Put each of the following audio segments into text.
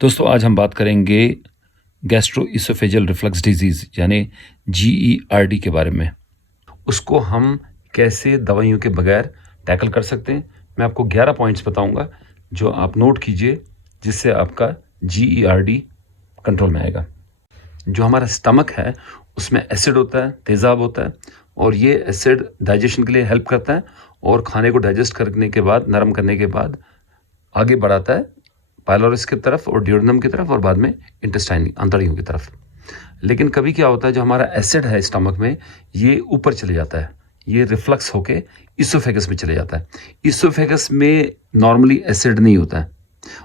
दोस्तों आज हम बात करेंगे गैस्ट्रोइसोफेजियल रिफ्लक्स डिजीज़ यानी GERD के बारे में। उसको हम कैसे दवाइयों के बगैर टैकल कर सकते हैं। मैं आपको 11 पॉइंट्स बताऊंगा जो आप नोट कीजिए, जिससे आपका GERD कंट्रोल में आएगा। जो हमारा स्टमक है उसमें एसिड होता है, तेज़ाब होता है, और ये एसिड डाइजेशन के लिए हेल्प करता है और खाने को डाइजेस्ट करने के बाद, नरम करने के बाद आगे बढ़ाता है पाइलोरिस की तरफ और ड्यूोडेनम की तरफ और बाद में इंटेस्टाइन आंतड़ियों की तरफ। लेकिन कभी क्या होता है, जो हमारा एसिड है स्टमक में ये ऊपर चले जाता है, ये रिफ्लक्स होके इसोफेगस में चले जाता है। इसोफेगस में नॉर्मली एसिड नहीं होता है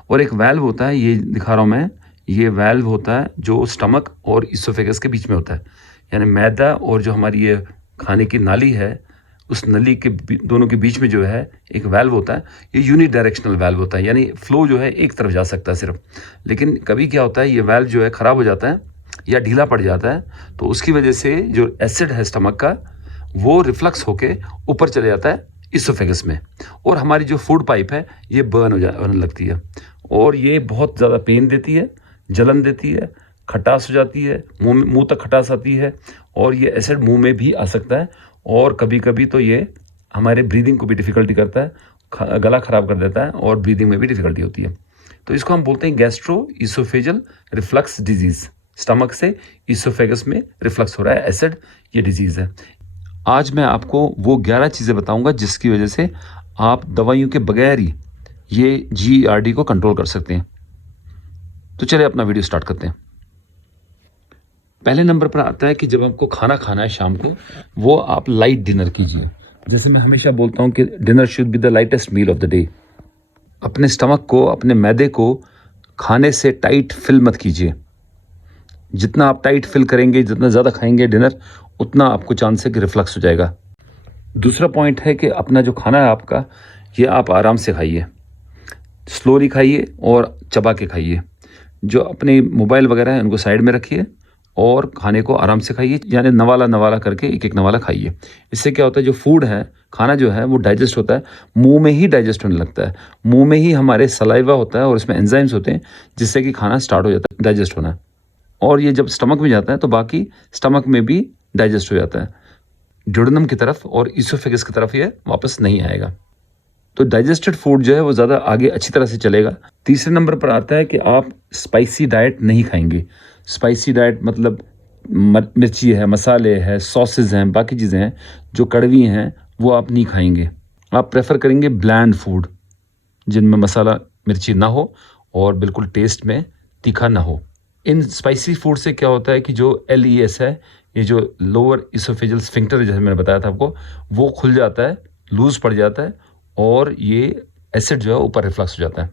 और एक वाल्व होता है, ये दिखा रहा हूँ मैं, ये वाल्व होता है जो स्टमक और इसोफेगस के बीच में होता है। यानी मैदा और जो हमारी ये खाने की नाली है, उस नली के दोनों के बीच में जो है एक वाल्व होता है। ये यूनि डायरेक्शनल वाल्व होता है, यानी फ्लो जो है एक तरफ जा सकता है सिर्फ। लेकिन कभी क्या होता है, ये वाल्व जो है ख़राब हो जाता है या ढीला पड़ जाता है, तो उसकी वजह से जो एसिड है स्टमक का वो रिफ्लक्स होके ऊपर चले जाता है इसोफेगस में, और हमारी जो फूड पाइप है ये बर्न होने लगती है और ये बहुत ज़्यादा पेन देती है, जलन देती है, खटास हो जाती है, मुंह तक खटास आती है, और ये एसिड मुंह में भी आ सकता है और कभी कभी तो ये हमारे ब्रीदिंग को भी डिफ़िकल्टी करता है, गला ख़राब कर देता है और ब्रीदिंग में भी डिफ़िकल्टी होती है। तो इसको हम बोलते हैं gastro oesophageal reflux disease. Stomach से इसोफेगस में रिफ्लक्स हो रहा है एसिड, ये डिजीज़ है। आज मैं आपको वो 11 चीज़ें बताऊंगा जिसकी वजह से आप दवाइयों के बगैर ही ये GERD को कंट्रोल कर सकते हैं। तो चलिए अपना वीडियो स्टार्ट करते हैं। पहले नंबर पर आता है कि जब आपको खाना खाना है शाम को, वो आप लाइट डिनर कीजिए। जैसे मैं हमेशा बोलता हूँ कि dinner should be the lightest meal of the day. अपने स्टमक को, अपने मैदे को खाने से टाइट फिल मत कीजिए। जितना आप टाइट फिल करेंगे, जितना ज़्यादा खाएंगे डिनर, उतना आपको चांस है कि रिफ्लक्स हो जाएगा। दूसरा पॉइंट है कि अपना जो खाना है आपका, ये आप आराम से खाइए, स्लोली खाइए और चबा के खाइए। जो अपने मोबाइल वगैरह है उनको साइड में रखिए और खाने को आराम से खाइए, यानी नवाला नवाला करके एक एक नवाला खाइए। इससे क्या होता है, जो फूड है, खाना जो है वो डाइजेस्ट होता है, मुंह में ही डाइजेस्ट होने लगता है। मुंह में ही हमारे सलाइवा होता है और इसमें एंजाइम्स होते हैं जिससे कि खाना स्टार्ट हो जाता है डाइजेस्ट होना, और ये जब स्टमक में जाता है तो बाकी स्टमक में भी डाइजेस्ट हो जाता है, ड्यूोडेनम की तरफ और इसोफेगस की तरफ ये वापस नहीं आएगा। तो डाइजेस्टेड फूड जो है वो ज़्यादा आगे अच्छी तरह से चलेगा। तीसरे नंबर पर आता है कि आप स्पाइसी डाइट नहीं खाएंगे। स्पाइसी डाइट मतलब मिर्ची है, मसाले है, सॉसेज हैं, बाकी चीज़ें हैं जो कड़वी हैं, वो आप नहीं खाएंगे। आप प्रेफर करेंगे ब्लैंड फूड जिनमें मसाला मिर्ची ना हो और बिल्कुल टेस्ट में तीखा ना हो। इन स्पाइसी फूड से क्या होता है कि जो LES है, ये जो लोअर इसोफेजियल स्फिंक्टर जैसे मैंने बताया था आपको, वो खुल जाता है, लूज पड़ जाता है और ये एसिड जो है ऊपर रिफ्लक्स हो जाता है।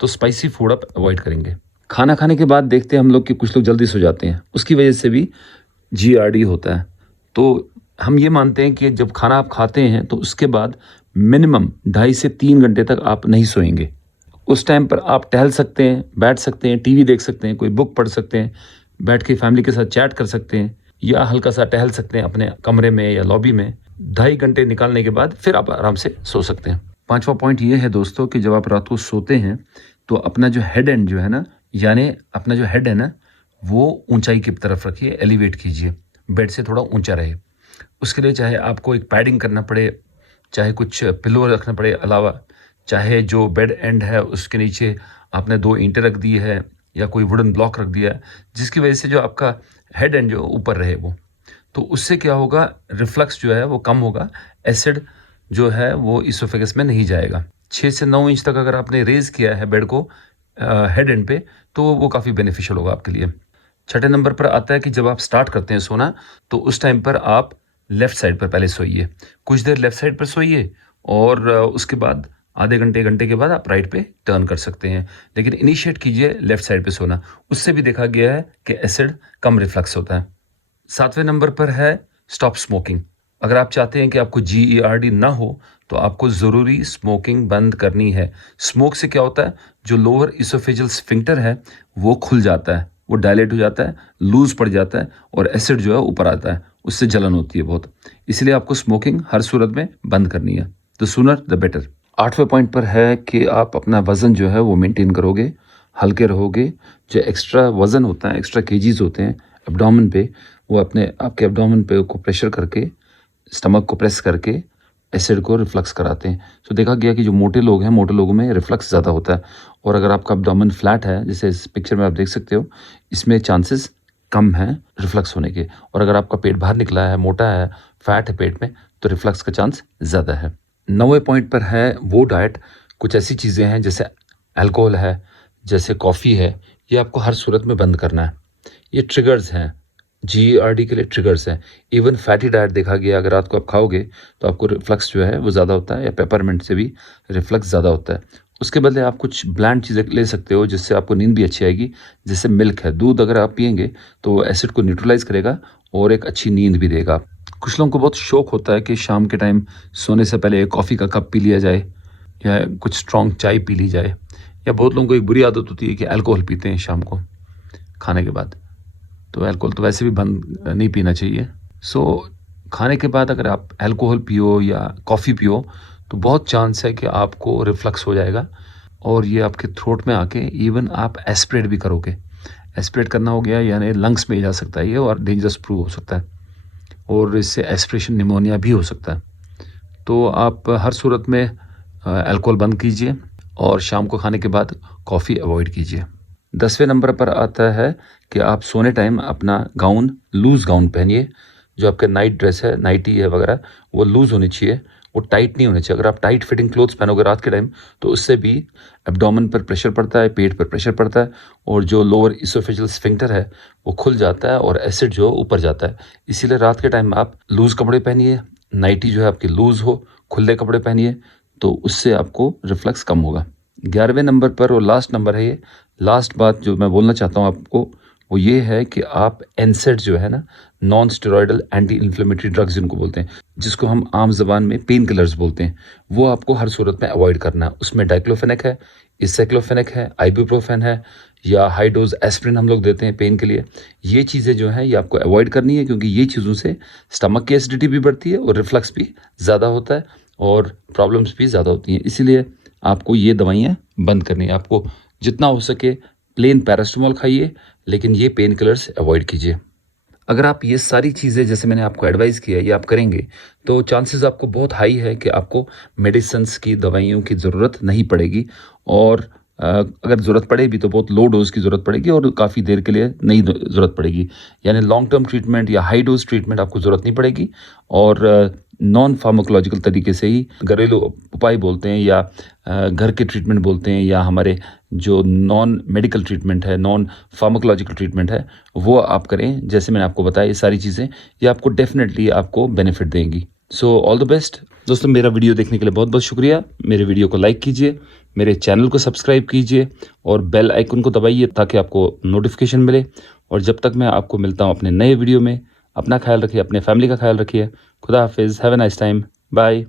तो स्पाइसी फूड आप अवॉइड करेंगे। खाना खाने के बाद देखते हैं हम लोग कि कुछ लोग जल्दी सो जाते हैं, उसकी वजह से भी GERD होता है। तो हम ये मानते हैं कि जब खाना आप खाते हैं तो उसके बाद मिनिमम 2.5 से 3 घंटे तक आप नहीं सोएंगे। उस टाइम पर आप टहल सकते हैं, बैठ सकते हैं, टीवी देख सकते हैं, कोई बुक पढ़ सकते हैं, बैठ के फैमिली के साथ चैट कर सकते हैं, या हल्का सा टहल सकते हैं अपने कमरे में या लॉबी में। 2.5 घंटे निकालने के बाद फिर आप आराम से सो सकते हैं। 5वां पॉइंट ये है दोस्तों कि जब आप रात को सोते हैं तो अपना जो हेड एंड जो है ना, यानी अपना जो हेड है ना, वो ऊंचाई की तरफ रखिए, एलिवेट कीजिए, बेड से थोड़ा ऊंचा रहे। उसके लिए चाहे आपको एक पैडिंग करना पड़े, चाहे कुछ पिलो रखना पड़े अलावा, चाहे जो बेड एंड है उसके नीचे आपने 2 ईंटें रख दी है या कोई वुडन ब्लॉक रख दिया है, जिसकी वजह से जो आपका हेड एंड जो ऊपर रहे वो, तो उससे क्या होगा, रिफ्लक्स जो है वो कम होगा, एसिड जो है वो इसोफेगस में नहीं जाएगा। 6 से 9 इंच तक अगर आपने रेज किया है बेड को हेड एंड पे, तो वो काफ़ी बेनिफिशियल होगा आपके लिए। छठे नंबर पर आता है कि जब आप स्टार्ट करते हैं सोना, तो उस टाइम पर आप लेफ़्ट साइड पर पहले सोइए, कुछ देर लेफ़्ट साइड पर सोइए और उसके बाद आधे घंटे, घंटे के बाद आप राइट पे टर्न कर सकते हैं, लेकिन इनिशिएट कीजिए लेफ़्ट साइड पे सोना। उससे भी देखा गया है कि एसिड कम रिफ्लक्स होता है। 7वें नंबर पर है स्टॉप स्मोकिंग। अगर आप चाहते हैं कि आपको GERD ना हो तो आपको ज़रूरी स्मोकिंग बंद करनी है। स्मोक से क्या होता है, जो लोअर इसोफेजियल स्फिंक्टर है वो खुल जाता है, वो डायलेट हो जाता है, लूज पड़ जाता है और एसिड जो है ऊपर आता है, उससे जलन होती है बहुत। इसलिए आपको स्मोकिंग हर सूरत में बंद करनी है, द सूनर द बेटर। 8वें पॉइंट पर है कि आप अपना वज़न जो है वो मेंटेन करोगे। हल्के रहोगे। जो एक्स्ट्रा वज़न होता है, एक्स्ट्रा केजीज़ होते हैं एब्डोमेन पे, वो अपने आपके एब्डोमेन पे को प्रेशर करके, स्टमक को प्रेस करके एसिड को रिफ्लक्स कराते हैं। तो देखा गया कि जो मोटे लोग हैं, मोटे लोगों में रिफ्लक्स ज़्यादा होता है। और अगर आपका एब्डोमेन फ्लैट है, जैसे इस पिक्चर में आप देख सकते हो, इसमें चांसेस कम हैं रिफ्लक्स होने के। और अगर आपका पेट बाहर निकला है, मोटा है, फैट है पेट में, तो रिफ्लक्स का चांस ज़्यादा है। 9वें पॉइंट पर है वो डाइट, कुछ ऐसी चीज़ें हैं जैसे अल्कोहल है, जैसे कॉफ़ी है, ये आपको हर सूरत में बंद करना है। ये ट्रिगर्स हैं, GERD के लिए ट्रिगर्स हैं। इवन फैटी डाइट देखा गया, अगर रात को आप खाओगे तो आपको रिफ्लक्स जो है वो ज़्यादा होता है, या पेपरमिंट से भी रिफ्लक्स ज़्यादा होता है। उसके बदले आप कुछ ब्लैंड चीज़ें ले सकते हो जिससे आपको नींद भी अच्छी आएगी। जैसे मिल्क है, दूध अगर आप पिएंगे तो वो एसिड को न्यूट्रलाइज करेगा और एक अच्छी नींद भी देगा। कुछ लोगों को बहुत शौक होता है कि शाम के टाइम सोने से पहले एक कॉफ़ी का कप पी लिया जाए, या कुछ स्ट्रॉन्ग चाय पी ली जाए। या बहुत लोगों को एक बुरी आदत होती है कि अल्कोहल पीते हैं शाम को खाने के बाद। तो अल्कोहल तो वैसे भी बंद नहीं पीना चाहिए। खाने के बाद अगर आप अल्कोहल पियो या कॉफ़ी पियो तो बहुत चांस है कि आपको रिफ्लक्स हो जाएगा, और ये आपके थ्रोट में आके इवन आप एस्पिरेट भी करोगे। एस्पिरेट करना हो गया यानी लंग्स में जा सकता है ये, और डेंजरस प्रूव हो सकता है, और इससे एस्पिरेशन निमोनिया भी हो सकता है। तो आप हर सूरत में अल्कोहल बंद कीजिए, और शाम को खाने के बाद कॉफ़ी अवॉइड कीजिए। 10वें नंबर पर आता है कि आप सोने टाइम अपना गाउन, लूज़ गाउन पहनिए। जो आपके नाइट ड्रेस है, नाइटी है वगैरह, वो लूज़ होनी चाहिए, वो टाइट नहीं होनी चाहिए। अगर आप टाइट फिटिंग क्लोथ्स पहनोगे रात के टाइम तो उससे भी एब्डोमेन पर प्रेशर पड़ता है, पेट पर प्रेशर पड़ता है, और जो लोअर इसोफेजियल स्फिंक्टर है वो खुल जाता है, और एसिड जो ऊपर जाता है। इसीलिए रात के टाइम आप लूज़ कपड़े पहनिए, नाइटी जो है आपकी लूज़ हो, खुले कपड़े पहनिए, तो उससे आपको रिफ्लक्स कम होगा। 11वें नंबर पर, और लास्ट नंबर है ये, लास्ट बात जो मैं बोलना चाहता हूँ आपको, वो ये है कि आप NSAID जो है ना, non steroidal anti inflammatory drugs जिनको बोलते हैं, जिसको हम आम ज़बान में पेन किलर्स बोलते हैं, वो आपको हर सूरत में अवॉइड करना है। उसमें डाइक्लोफेनेक है, इसेक्लोफेनेक है, आइबुप्रोफेन है, या हाई डोज एस्प्रिन हम लोग देते हैं पेन के लिए। ये चीज़ें जो हैं ये आपको अवॉइड करनी है, क्योंकि ये चीज़ों से स्टमक की एसिडिटी भी बढ़ती है और रिफ्लक्स भी ज़्यादा होता है, और प्रॉब्लम्स भी ज़्यादा होती हैं। इसीलिए आपको ये दवाइयाँ बंद करनी है। आपको जितना हो सके प्लेन पैरास्टामोल खाइए, लेकिन ये पेन किलर्स अवॉइड कीजिए। अगर आप ये सारी चीज़ें जैसे मैंने आपको एडवाइस किया ये आप करेंगे, तो चांसेस आपको बहुत हाई है कि आपको मेडिसिन्स की, दवाइयों की ज़रूरत नहीं पड़ेगी। और अगर ज़रूरत पड़े भी तो बहुत लो डोज़ की ज़रूरत पड़ेगी, और काफ़ी देर के लिए नहीं ज़रूरत पड़ेगी। यानी लॉन्ग टर्म ट्रीटमेंट या हाई डोज ट्रीटमेंट आपको ज़रूरत नहीं पड़ेगी। और नॉन फार्माकोलॉजिकल तरीके से ही, घरेलू उपाय बोलते हैं, या घर के ट्रीटमेंट बोलते हैं, या हमारे जो नॉन मेडिकल ट्रीटमेंट है, नॉन फार्माकोलॉजिकल ट्रीटमेंट है, वो आप करें। जैसे मैंने आपको बताया, ये सारी चीज़ें ये आपको डेफिनेटली आपको बेनिफिट देंगी। सो ऑल द बेस्ट दोस्तों। मेरा वीडियो देखने के लिए बहुत बहुत शुक्रिया। मेरे वीडियो को लाइक कीजिए, मेरे चैनल को सब्सक्राइब कीजिए, और बेल आइकन को दबाइए ताकि आपको नोटिफिकेशन मिले। और जब तक मैं आपको मिलता हूँ अपने नए वीडियो में, अपना ख्याल रखिए, अपने फैमिली का ख्याल रखिए। खुदा हाफिज़, have a nice time, bye.